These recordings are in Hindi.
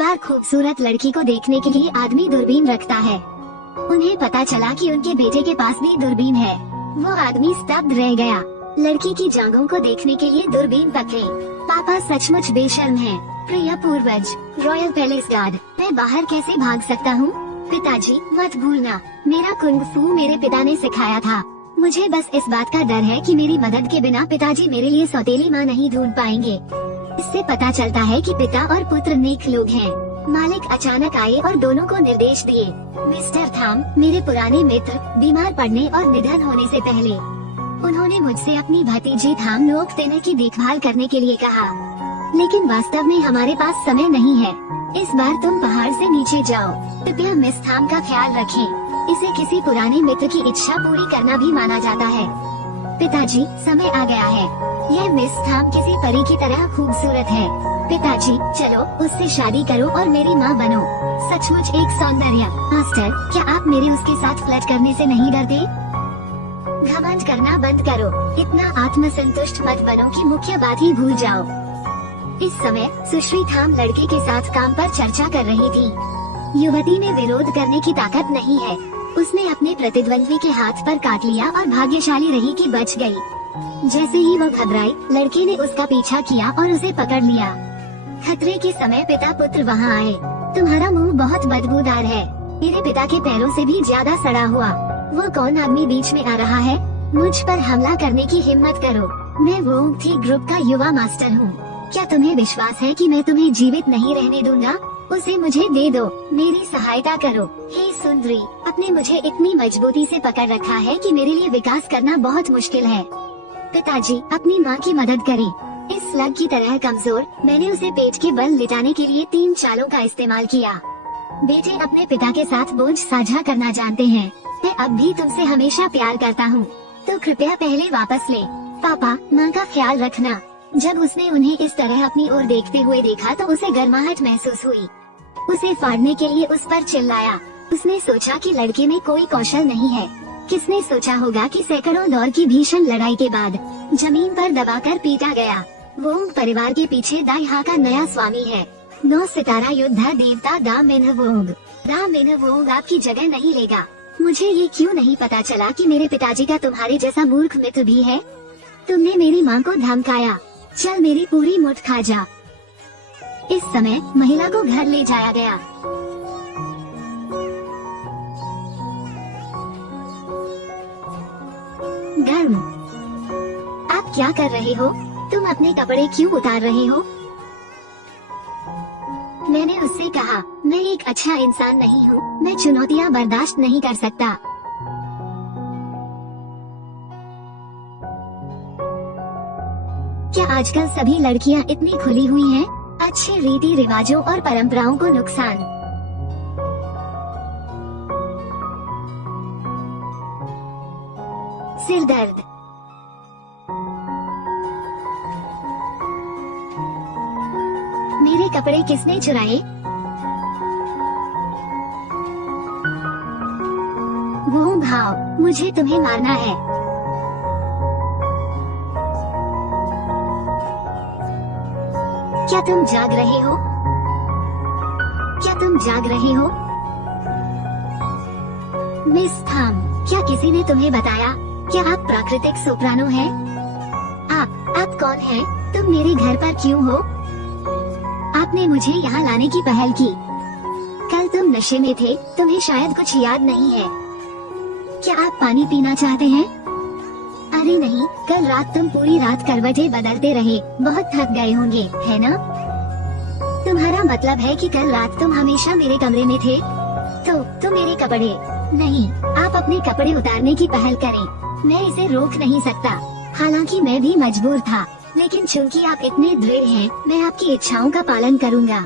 बार खूबसूरत लड़की को देखने के लिए आदमी दूरबीन रखता है। उन्हें पता चला कि उनके बेटे के पास भी दूरबीन है। वो आदमी स्तब्ध रह गया। लड़की की जांघों को देखने के लिए दूरबीन पकड़े। पापा सचमुच बेशर्म हैं। प्रिय पूर्वज, रॉयल पैलेस गार्ड, मैं बाहर कैसे भाग सकता हूँ? पिताजी मत भूलना, मेरा कुंग फू मेरे पिता ने सिखाया था। मुझे बस इस बात का डर है कि मेरी मदद के बिना पिताजी मेरे लिए सौतेली माँ नहीं ढूंढ पाएंगे। इससे पता चलता है कि पिता और पुत्र नेक लोग हैं। मालिक अचानक आए और दोनों को निर्देश दिए। मिस्टर थाम, मेरे पुराने मित्र, बीमार पड़ने और निधन होने से पहले उन्होंने मुझसे अपनी भतीजी थाम नोक तेने की देखभाल करने के लिए कहा, लेकिन वास्तव में हमारे पास समय नहीं है। इस बार तुम पहाड़ से नीचे जाओ। कृपया मिस थाम का ख्याल रखें। इसे किसी पुराने मित्र की इच्छा पूरी करना भी माना जाता है। पिताजी, समय आ गया है। यह मिस थाम किसी परी की तरह खूबसूरत है। पिताजी, चलो उससे शादी करो और मेरी माँ बनो। सचमुच एक सौंदर्य। मास्टर, क्या आप मेरे उसके साथ फ्लर्ट करने से नहीं डरते? घमंड करना बंद करो। इतना आत्मसंतुष्ट मत बनो कि मुख्य बात ही भूल जाओ। इस समय सुश्री थाम लड़के के साथ काम पर चर्चा कर रही थी। युवती में विरोध करने की ताकत नहीं है। उसने अपने प्रतिद्वंद्वी के हाथ पर काट लिया और भाग्यशाली रही कि बच गई। जैसे ही वो घबराई, लड़के ने उसका पीछा किया और उसे पकड़ लिया। खतरे के समय पिता पुत्र वहाँ आए। तुम्हारा मुंह बहुत बदबूदार है। मेरे पिता के पैरों से भी ज्यादा सड़ा हुआ। वो कौन आदमी बीच में आ रहा है? मुझ पर हमला करने की हिम्मत करो। मैं वो थी ग्रुप का युवा मास्टर हूँ। क्या तुम्हें विश्वास है कि मैं तुम्हें जीवित नहीं रहने दूंगा? उसे मुझे दे दो। मेरी सहायता करो। हे सुंदरी, अपने मुझे इतनी मजबूती से पकड़ रखा है कि मेरे लिए विकास करना बहुत मुश्किल है। पिताजी, अपनी माँ की मदद करें। इस स्लग की तरह कमजोर, मैंने उसे पेट के बल लिटाने के लिए 3 चालों का इस्तेमाल किया। बेटे अपने पिता के साथ बोझ साझा करना जानते हैं। मैं अब भी तुमसे हमेशा प्यार करता हूँ, तो कृपया पहले वापस ले। पापा, माँ का ख्याल रखना। जब उसने उन्हें इस तरह अपनी ओर देखते हुए देखा तो उसे गर्माहट महसूस हुई। उसे फाड़ने के लिए उस पर चिल्लाया। उसने सोचा कि लड़के में कोई कौशल नहीं है। किसने सोचा होगा कि सैकड़ों दौर की भीषण लड़ाई के बाद जमीन पर दबाकर पीटा गया। वोंग परिवार के पीछे दाइहा का नया स्वामी है। 9 सितारा योद्धा देवता दा मिन्ह वोंग। दा मिन्ह वोंग आपकी जगह नहीं लेगा। मुझे ये क्यों नहीं पता चला कि मेरे पिताजी का तुम्हारे जैसा मूर्ख मित्र भी है? तुमने मेरी माँ को धमकाया। चल मेरी पूरी मुठ खा जा। इस समय महिला को घर ले जाया गया। गर्म। आप क्या कर रहे हो? तुम अपने कपड़े क्यों उतार रहे हो? मैंने उससे कहा, मैं एक अच्छा इंसान नहीं हूँ। मैं चुनौतियाँ बर्दाश्त नहीं कर सकता। क्या आजकल सभी लड़कियाँ इतनी खुली हुई हैं? अच्छे रीति रिवाजों और परंपराओं को नुकसान। सिर दर्द। मेरे कपड़े किसने चुराए? वो भाव, मुझे तुम्हें मारना है। क्या तुम जाग रहे हो? क्या तुम जाग रहे हो? मिस थाम, क्या किसी ने तुम्हें बताया? क्या आप प्राकृतिक सोप्रानो हैं? आप कौन हैं? तुम मेरे घर पर क्यों हो? आपने मुझे यहाँ लाने की पहल की। कल तुम नशे में थे, तुम्हें शायद कुछ याद नहीं है। क्या आप पानी पीना चाहते हैं? अरे नहीं, कल रात तुम पूरी रात करवटें बदलते रहे, बहुत थक गए होंगे, है ना? तुम्हारा मतलब है कि कल रात तुम हमेशा मेरे कमरे में थे? तो मेरे कपड़े? नहीं, आप अपने कपड़े उतारने की पहल करें। मैं इसे रोक नहीं सकता। हालांकि मैं भी मजबूर था, लेकिन चूंकि आप इतने दृढ़ हैं, मैं आपकी इच्छाओं का पालन करूंगा।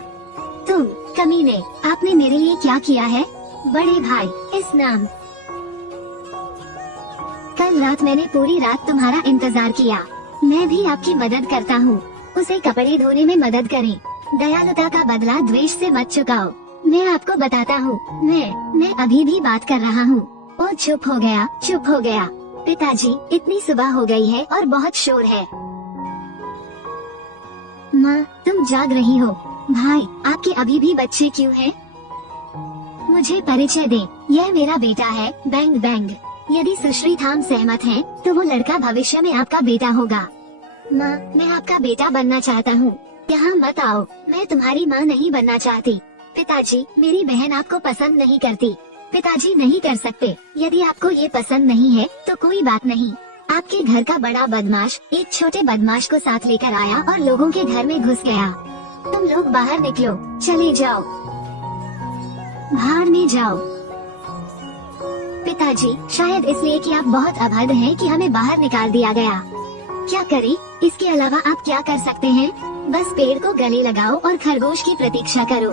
तुम कमीने, आपने मेरे लिए क्या किया है? बड़े भाई, इस नाम। कल रात मैंने पूरी रात तुम्हारा इंतजार किया। मैं भी आपकी मदद करता हूँ। उसे कपड़े धोने में मदद करें। दयालुता का बदला द्वेष से मत चुकाओ। मैं आपको बताता हूँ, मैं अभी भी बात कर रहा हूँ। वो चुप हो गया। पिताजी, इतनी सुबह हो गई है और बहुत शोर है। माँ, तुम जाग रही हो? भाई, आपके अभी भी बच्चे क्यों हैं? मुझे परिचय दे, यह मेरा बेटा है, बैंग बैंग। यदि सुश्री थाम सहमत हैं, तो वो लड़का भविष्य में आपका बेटा होगा। माँ, मैं आपका बेटा बनना चाहता हूँ। यहाँ मत आओ, मैं तुम्हारी माँ नहीं बनना चाहती। पिताजी, मेरी बहन आपको पसंद नहीं करती। पिताजी, नहीं कर सकते। यदि आपको ये पसंद नहीं है तो कोई बात नहीं। आपके घर का बड़ा बदमाश एक छोटे बदमाश को साथ लेकर आया और लोगों के घर में घुस गया। तुम लोग बाहर निकलो, चले जाओ, बाहर में जाओ। पिताजी, शायद इसलिए कि आप बहुत अभद्र हैं कि हमें बाहर निकाल दिया गया। क्या करें? इसके अलावा आप क्या कर सकते हैं? बस पेड़ को गले लगाओ और खरगोश की प्रतीक्षा करो।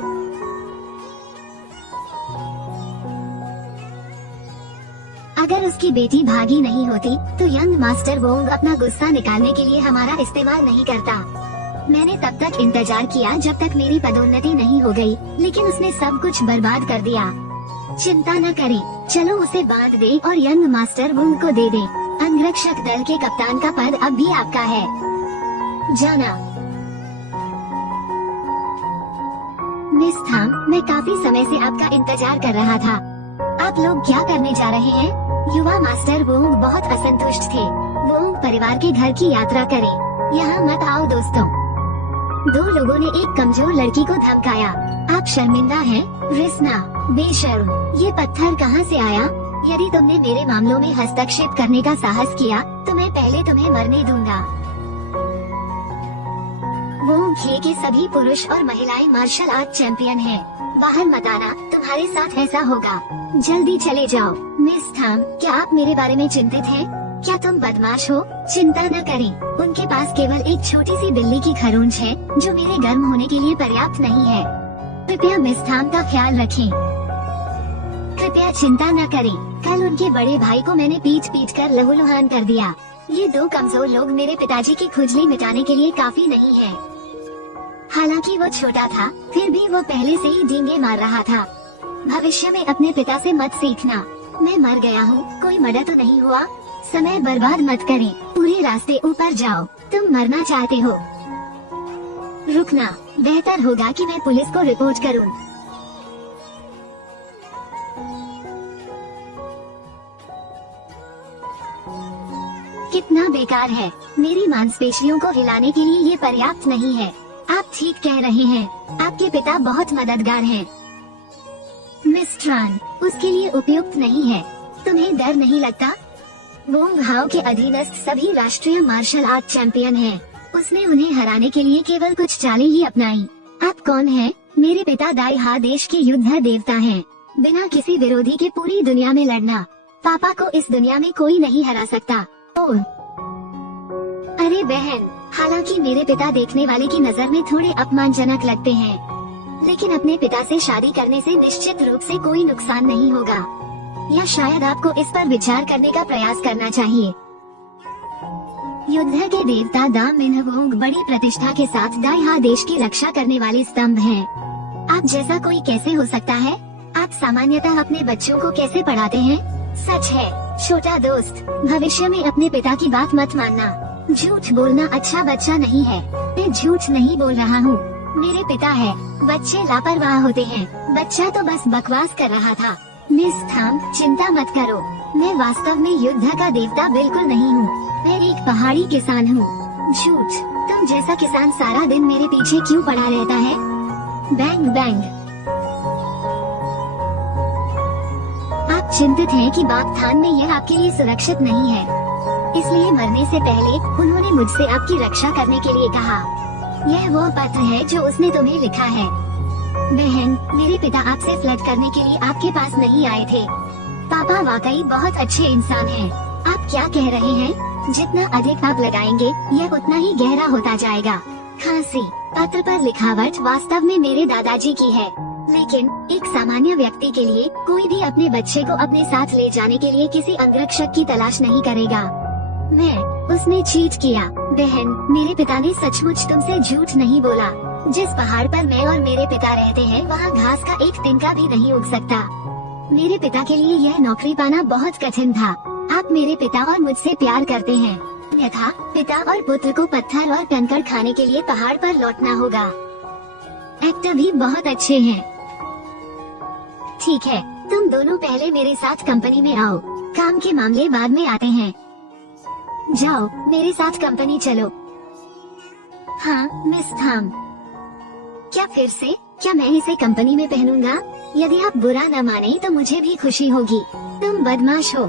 अगर उसकी बेटी भागी नहीं होती तो यंग मास्टर वोंग अपना गुस्सा निकालने के लिए हमारा इस्तेमाल नहीं करता। मैंने तब तक इंतजार किया जब तक मेरी पदोन्नति नहीं हो गई, लेकिन उसने सब कुछ बर्बाद कर दिया। चिंता न करें, चलो उसे बांध दे और यंग मास्टर वोंग को दे दे। अंगरक्षक दल के कप्तान का पद अब भी आपका है। जाना। मिस थाम, मैं काफी समय से आपका इंतजार कर रहा था। आप लोग क्या करने जा रहे हैं? युवा मास्टर वोंग बहुत असंतुष्ट थे। वोंग परिवार के घर की यात्रा करें। यहाँ मत आओ दोस्तों। दो लोगों ने एक कमजोर लड़की को धमकाया। आप शर्मिंदा हैं, रिस्ना, बेशर्म। ये पत्थर कहाँ से आया? यदि तुमने मेरे मामलों में हस्तक्षेप करने का साहस किया तो मैं पहले तुम्हें मरने दूंगा। वोंग हे के सभी पुरुष और महिलाएं मार्शल आर्ट चैंपियन हैं। बाहर मत आना, तुम्हारे साथ ऐसा होगा। जल्दी चले जाओ। मिस थाम, क्या आप मेरे बारे में चिंतित हैं? क्या तुम बदमाश हो? चिंता न करें, उनके पास केवल एक छोटी सी बिल्ली की खरोंच है जो मेरे गर्म होने के लिए पर्याप्त नहीं है। कृपया मिस थाम का ख्याल रखें। कृपया चिंता न करें, कल उनके बड़े भाई को मैंने पीट पीट कर लहूलुहान कर दिया। ये दो कमजोर लोग मेरे पिताजी की खुजली मिटाने के लिए काफी नहीं है। हालांकि वो छोटा था, फिर भी वो पहले से ही डींगे मार रहा था। भविष्य में अपने पिता से मत सीखना। मैं मर गया हूँ, कोई मर्डर तो नहीं हुआ। समय बर्बाद मत करें, पूरे रास्ते ऊपर जाओ। तुम मरना चाहते हो? रुकना, बेहतर होगा कि मैं पुलिस को रिपोर्ट करूँ। कितना बेकार है, मेरी मांसपेशियों को हिलाने के लिए ये पर्याप्त नहीं है। आप ठीक कह रहे हैं, आपके पिता बहुत मददगार हैं। मिस ट्रान, उसके लिए उपयुक्त नहीं है। तुम्हें डर नहीं लगता? वोंग हाओ के अधीनस्थ सभी राष्ट्रीय मार्शल आर्ट चैंपियन हैं। उसने उन्हें हराने के लिए केवल कुछ चालें ही अपनाई। आप कौन हैं? मेरे पिता दाई हा देश के युद्ध देवता हैं। बिना किसी विरोधी के पूरी दुनिया में लड़ना। पापा को इस दुनिया में कोई नहीं हरा सकता। ओह, अरे बहन, हालांकि मेरे पिता देखने वाले की नजर में थोड़े अपमानजनक लगते हैं, लेकिन अपने पिता से शादी करने से निश्चित रूप से कोई नुकसान नहीं होगा। या शायद आपको इस पर विचार करने का प्रयास करना चाहिए। युद्ध के देवता दा मिन्ह वोंग बड़ी प्रतिष्ठा के साथ दाई हा देश की रक्षा करने वाले स्तंभ हैं। आप जैसा कोई कैसे हो सकता है? आप सामान्यतः अपने बच्चों को कैसे पढ़ाते हैं? सच है, छोटा दोस्त, भविष्य में अपने पिता की बात मत मानना। झूठ बोलना अच्छा बच्चा नहीं है। मैं झूठ नहीं बोल रहा हूँ, मेरे पिता है। बच्चे लापरवाह होते हैं, बच्चा तो बस बकवास कर रहा था। मिस थाम, चिंता मत करो, मैं वास्तव में युद्ध का देवता बिल्कुल नहीं हूँ। मैं एक पहाड़ी किसान हूँ। झूठ, तुम जैसा किसान सारा दिन मेरे पीछे क्यों पड़ा रहता है? Bang bang. आप चिंतित हैं कि बागथान में यह आपके लिए सुरक्षित नहीं है, इसलिए मरने से पहले उन्होंने मुझसे आपकी रक्षा करने के लिए कहा। यह वो पत्र है जो उसने तुम्हें लिखा है। बहन, मेरे पिता आपसे फ्लर्ट करने के लिए आपके पास नहीं आए थे। पापा वाकई बहुत अच्छे इंसान हैं। आप क्या कह रहे हैं? जितना अधिक आप लगाएंगे, यह उतना ही गहरा होता जाएगा। खांसी। पत्र पर लिखावट वास्तव में मेरे दादाजी की है, लेकिन एक सामान्य व्यक्ति के लिए कोई भी अपने बच्चे को अपने साथ ले जाने के लिए किसी अंगरक्षक की तलाश नहीं करेगा। उसने चीट किया। बहन, मेरे पिता ने सचमुच तुमसे झूठ नहीं बोला। जिस पहाड़ पर मैं और मेरे पिता रहते हैं, वहाँ घास का एक तिनका भी नहीं उग सकता। मेरे पिता के लिए यह नौकरी पाना बहुत कठिन था। आप मेरे पिता और मुझसे प्यार करते हैं, अन्यथा पिता और पुत्र को पत्थर और कंकड़ खाने के लिए पहाड़ पर लौटना होगा। एक्टर भी बहुत अच्छे हैं। ठीक है, तुम दोनों पहले मेरे साथ कंपनी में आओ, काम के मामले बाद में आते हैं। जाओ, मेरे साथ कंपनी चलो। हाँ मिस थाम। क्या फिर से? क्या मैं इसे कंपनी में पहनूंगा? यदि आप बुरा न माने तो मुझे भी खुशी होगी। तुम बदमाश हो।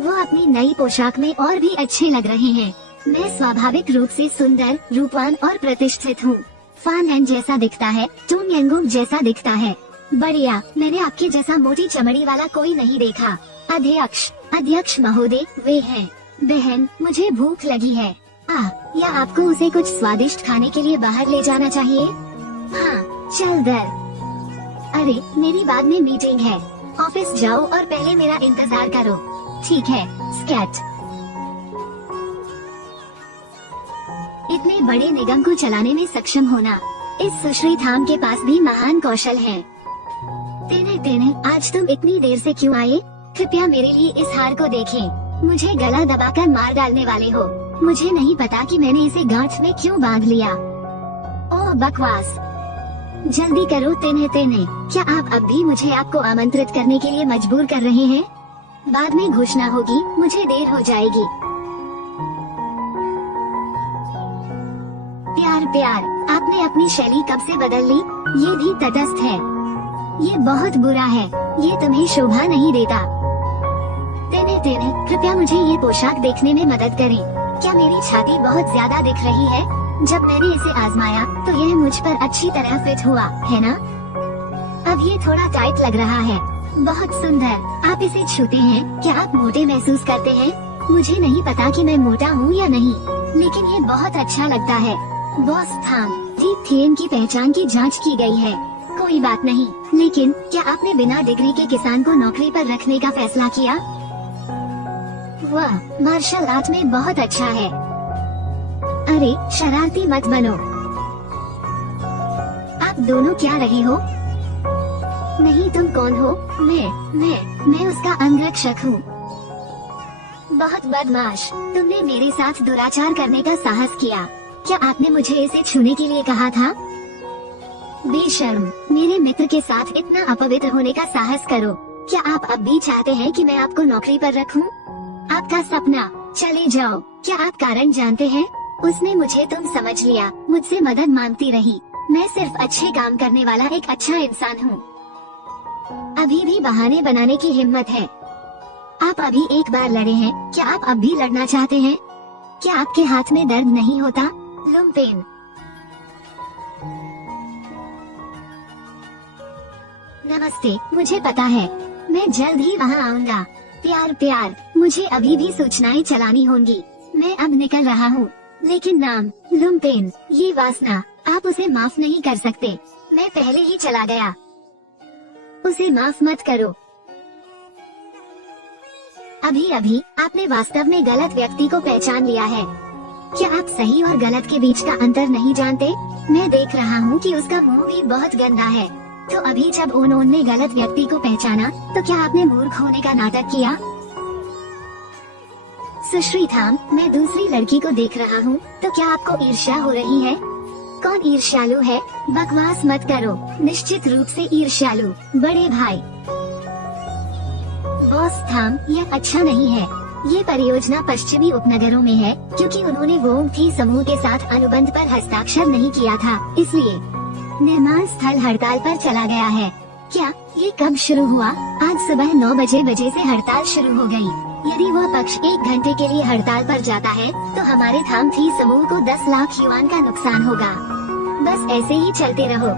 वो अपनी नई पोशाक में और भी अच्छे लग रहे हैं। मैं स्वाभाविक रूप से सुंदर, रूपवान और प्रतिष्ठित हूँ। फान हैन जैसा दिखता है, टून यंगुक जैसा दिखता है। बढ़िया, मैंने आपके जैसा मोटी चमड़ी वाला कोई नहीं देखा। अध्यक्ष महोदय, वे हैं। बहन, मुझे भूख लगी है। या आपको उसे कुछ स्वादिष्ट खाने के लिए बाहर ले जाना चाहिए? हाँ, चल दर। अरे, मेरी बाद में मीटिंग है। ऑफिस जाओ और पहले मेरा इंतजार करो। ठीक है, स्कैट। इतने बड़े निगम को चलाने में सक्षम होना इस सुश्री थाम के पास भी महान कौशल है। तेने, आज तुम इतनी देर से क्यों आए? कृपया मेरे लिए इस हार को देखें। मुझे गला दबाकर मार डालने वाले हो। मुझे नहीं पता कि मैंने इसे गांठ में क्यों बांध लिया। ओह बकवास। जल्दी करो तेने, क्या आप अब भी मुझे आपको आमंत्रित करने के लिए मजबूर कर रहे हैं? बाद में घोषणा होगी, मुझे देर हो जाएगी। प्यार, आपने अपनी शैली कब से बदल ली? ये भी तटस्थ है। ये बहुत बुरा है। ये तुम्हें शोभा नहीं देता। तेने, कृपया मुझे ये पोशाक देखने में मदद करें। क्या मेरी छाती बहुत ज्यादा दिख रही है? जब मैंने इसे आजमाया तो यह मुझ पर अच्छी तरह फिट हुआ, है ना? अब ये थोड़ा टाइट लग रहा है। बहुत सुंदर। आप इसे छूते हैं, क्या आप मोटे महसूस करते हैं? मुझे नहीं पता कि मैं मोटा हूँ या नहीं, लेकिन ये बहुत अच्छा लगता है। बॉस थाम, ठीक थी, इनकी पहचान की जांच की गई है। कोई बात नहीं, लेकिन क्या आपने बिना डिग्री के किसान को नौकरी पर रखने का फैसला किया? वाह, मार्शल आर्ट में बहुत अच्छा है। अरे, शरारती मत बनो। आप दोनों क्या रहे हो? नहीं, तुम कौन हो? मैं उसका अंगरक्षक हूँ। बहुत बदमाश, तुमने मेरे साथ दुराचार करने का साहस किया। क्या आपने मुझे इसे छूने के लिए कहा था? बेशर्म, मेरे मित्र के साथ इतना अपवित्र होने का साहस करो। क्या आप अब भी चाहते हैं कि मैं आपको नौकरी पर रखूं? आपका सपना। चले जाओ। क्या आप कारण जानते हैं? उसने मुझे तुम समझ लिया, मुझसे मदद मांगती रही। मैं सिर्फ अच्छे काम करने वाला एक अच्छा इंसान हूँ। अभी भी बहाने बनाने की हिम्मत है। आप अभी एक बार लड़े हैं, क्या आप अब भी लड़ना चाहते हैं? क्या आपके हाथ में दर्द नहीं होता? लुम्पेन। नमस्ते, मुझे पता है, मैं जल्द ही वहाँ आऊँगा। प्यार, मुझे अभी भी सूचनाएं चलानी होंगी। मैं अब निकल रहा हूँ। लेकिन नाम लुम्पेन, ये वासना, आप उसे माफ नहीं कर सकते। मैं पहले ही चला गया। उसे माफ मत करो। अभी आपने वास्तव में गलत व्यक्ति को पहचान लिया है। क्या आप सही और गलत के बीच का अंतर नहीं जानते? मैं देख रहा हूँ कि उसका मुंह भी बहुत गंदा है। तो अभी जब उन्होंने गलत व्यक्ति को पहचाना तो क्या आपने मूर्ख होने का नाटक किया? सुश्री थाम, मैं दूसरी लड़की को देख रहा हूँ, तो क्या आपको ईर्ष्या हो रही है? कौन ईर्ष्यालु है? बकवास मत करो। निश्चित रूप से ईर्ष्यालु, बड़े भाई। बॉस थाम, यह अच्छा नहीं है। ये परियोजना पश्चिमी उपनगरों में है, क्योंकि उन्होंने वोंग थी समूह के साथ अनुबंध पर हस्ताक्षर नहीं किया था, इसलिए निर्माण स्थल हड़ताल पर चला गया है। क्या ये कब शुरू हुआ? आज सुबह 9 बजे से हड़ताल शुरू हो गई। यदि वह पक्ष 1 घंटे के लिए हड़ताल पर जाता है तो हमारे थाम थी समूह को 10 लाख युआन का नुकसान होगा। बस ऐसे ही चलते रहो।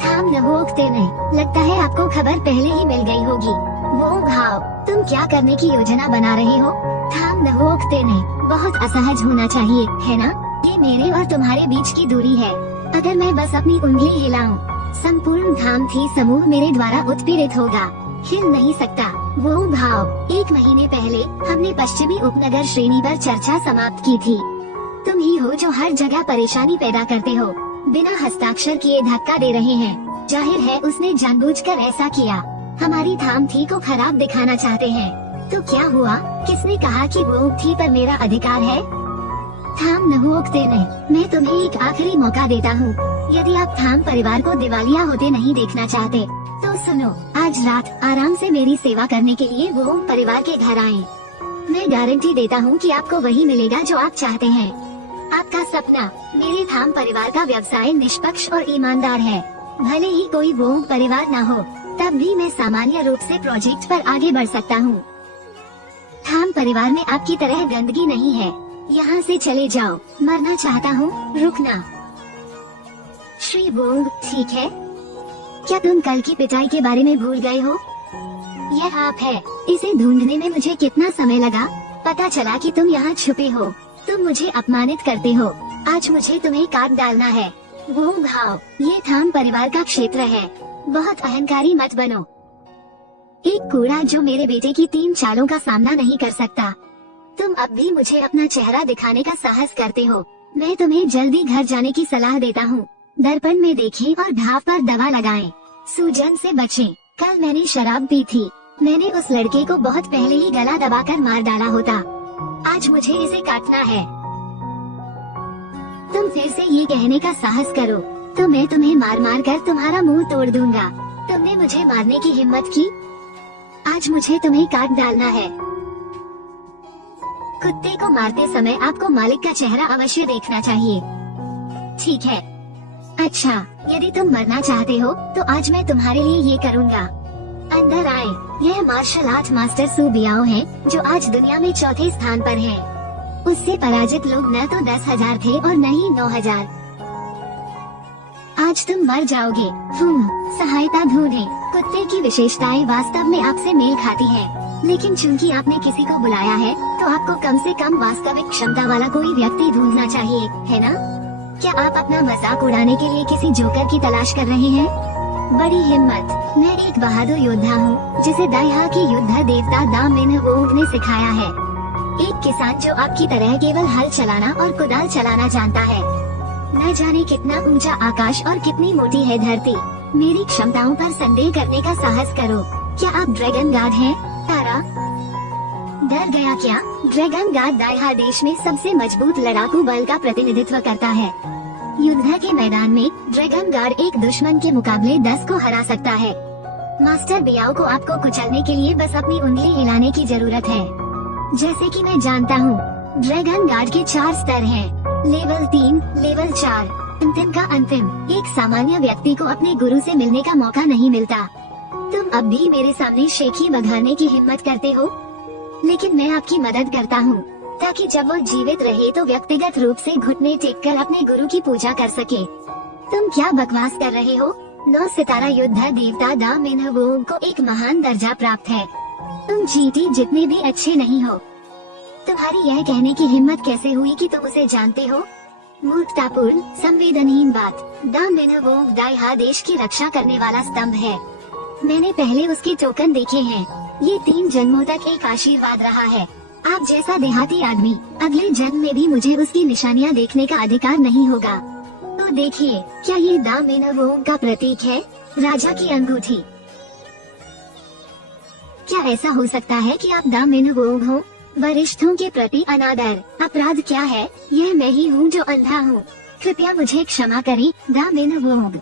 थाम नहोकते नहीं, लगता है आपको खबर पहले ही मिल गई होगी। वो भाव, तुम क्या करने की योजना बना रहे हो? थाम नहोकते नहीं, बहुत असहज होना चाहिए, है ना? ये मेरे और तुम्हारे बीच की दूरी है। अगर मैं बस अपनी उंगली हिलाऊं, संपूर्ण धाम थी समूह मेरे द्वारा उत्पीड़ित होगा। हिल नहीं सकता। वो भाव, 1 महीने पहले हमने पश्चिमी उपनगर श्रेणी पर चर्चा समाप्त की थी। तुम ही हो जो हर जगह परेशानी पैदा करते हो, बिना हस्ताक्षर किए धक्का दे रहे हैं। जाहिर है उसने जानबूझकर ऐसा किया। हमारी थाम थी को खराब दिखाना चाहते हैं। तो क्या हुआ? किसने कहा कि वो थी पर मेरा अधिकार है? थाम नहुओकते ने, मैं तुम्हें एक आखिरी मौका देता हूँ। यदि आप थाम परिवार को दिवालिया होते नहीं देखना चाहते तो सुनो, आज रात आराम से मेरी सेवा करने के लिए वो परिवार के घर आएं। मैं गारंटी देता हूँ कि आपको वही मिलेगा जो आप चाहते हैं। आपका सपना मेरे थाम परिवार का व्यवसाय निष्पक्ष और ईमानदार है। भले ही कोई वो परिवार ना हो, तब भी मैं सामान्य रूप से प्रोजेक्ट पर आगे बढ़ सकता हूँ। थाम परिवार में आपकी तरह गंदगी नहीं है। यहाँ से चले जाओ। मरना चाहता हूँ, रुकना। श्री वोंग, ठीक है। क्या तुम कल की पिटाई के बारे में भूल गए हो? यह आप है। इसे ढूंढने में मुझे कितना समय लगा। पता चला कि तुम यहाँ छुपे हो। तुम मुझे अपमानित करते हो। आज मुझे तुम्हें काट डालना है। वो भाव, ये थाम परिवार का क्षेत्र है। बहुत अहंकारी मत बनो। एक कूड़ा जो मेरे बेटे की 3 चालों का सामना नहीं कर सकता। तुम अब भी मुझे अपना चेहरा दिखाने का साहस करते हो। मैं तुम्हें जल्दी घर जाने की सलाह देता हूँ। दर्पण में देखें और घाव पर दवा लगाएं। सूजन से बचें। कल मैंने शराब पी थी। मैंने उस लड़के को बहुत पहले ही गला दबाकर मार डाला होता। आज मुझे इसे काटना है। तुम फिर से ये कहने का साहस करो तो मैं तुम्हें मार मार कर तुम्हारा मुंह तोड़ दूंगा। तुमने मुझे मारने की हिम्मत की। आज मुझे तुम्हें काट डालना है। कुत्ते को मारते समय आपको मालिक का चेहरा अवश्य देखना चाहिए। ठीक है। अच्छा, यदि तुम मरना चाहते हो तो आज मैं तुम्हारे लिए ये करूँगा। अंदर आए। यह मार्शल आर्ट मास्टर सू बियाओ है, जो आज दुनिया में 4थे स्थान पर है। उससे पराजित लोग न तो 10,000 थे और न ही 9,000। आज तुम मर जाओगे। सहायता ढूंढे। कुत्ते की विशेषताएं वास्तव में आपसे मेल खाती हैं, लेकिन चूंकि आपने किसी को बुलाया है तो आपको कम से कम वास्तविक क्षमता वाला कोई व्यक्ति ढूंढना चाहिए, है ना? क्या आप अपना मजाक उड़ाने के लिए किसी जोकर की तलाश कर रहे हैं? बड़ी हिम्मत। मैं एक बहादुर योद्धा हूँ, जिसे दाइहा की युद्ध देवता दा मिन्ह वोंग ने सिखाया है। एक किसान जो आपकी तरह केवल हल चलाना और कुदाल चलाना जानता है। न जाने कितना ऊंचा आकाश और कितनी मोटी है धरती। मेरी क्षमताओं पर संदेह करने का साहस करो। क्या आप ड्रैगन गार्ड हैं, तारा? डर गया क्या? ड्रैगन गार्ड दाइहा देश में सबसे मजबूत लड़ाकू बल का प्रतिनिधित्व करता है। युद्ध के मैदान में ड्रैगन गार्ड एक दुश्मन के मुकाबले 10 को हरा सकता है। मास्टर बियाओ को आपको कुचलने के लिए बस अपनी उंगली हिलाने की जरूरत है। जैसे कि मैं जानता हूँ, ड्रैगन गार्ड के 4 स्तर हैं। लेवल 3, लेवल 4, अंतिम का अंतिम। एक सामान्य व्यक्ति को अपने गुरु से मिलने का मौका नहीं मिलता। तुम अब भी मेरे सामने शेखी बघाड़ने की हिम्मत करते हो, लेकिन मैं आपकी मदद करता हूँ, ताकि जब वो जीवित रहे तो व्यक्तिगत रूप से घुटने टेककर अपने गुरु की पूजा कर सके। तुम क्या बकवास कर रहे हो? 9 सितारा युद्ध देवता दा मिन्ह वोंग को एक महान दर्जा प्राप्त है। तुम जीटी जितने भी अच्छे नहीं हो। तुम्हारी यह कहने की हिम्मत कैसे हुई कि तुम उसे जानते हो? मूर्खतापूर्ण, संवेदनहीन बात। दा मिन्ह वोंग दाइहा देश की रक्षा करने वाला स्तंभ है। मैंने पहले उसके टोकन देखे हैं। ये 3 जन्मों तक एक आशीर्वाद रहा है। आप जैसा देहाती आदमी अगले जन्म में भी मुझे उसकी निशानियाँ देखने का अधिकार नहीं होगा। तो देखिए, क्या ये दा मिन्ह वोंग का प्रतीक है? राजा की अंगूठी। क्या ऐसा हो सकता है कि आप दा मिन्ह वोंग हो? वरिष्ठों के प्रति अनादर। अपराध क्या है? यह मैं ही हूँ जो अंधा हूँ। कृपया मुझे क्षमा करें, दा मिन्ह वोंग।